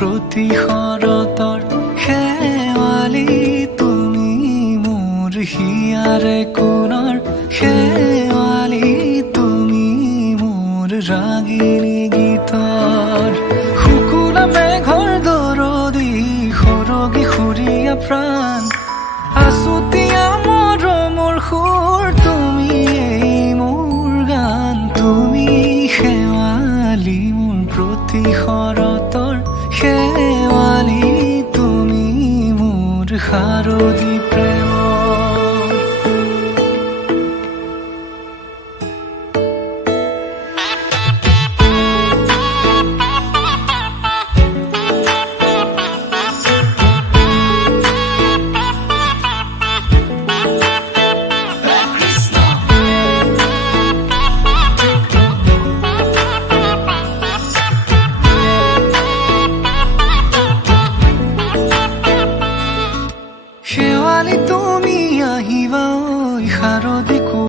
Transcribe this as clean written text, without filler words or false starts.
প্ৰতি শৰতৰ শেৱালি তুমি মোৰ হিয়াৰে কোণৰ শেৱালি তুমি মোৰ ৰাগিনী গীতৰ শুকুলা মেঘৰ দৰদি সৰগী সুৰীয়া প্ৰাণ আছুতীয়া মৰমৰ সুৰ তুমি মোৰ গান তুমি শেৱালি মোৰ প্ৰতি শৰতৰ শেৱালি তুমি মোৰ শাৰদী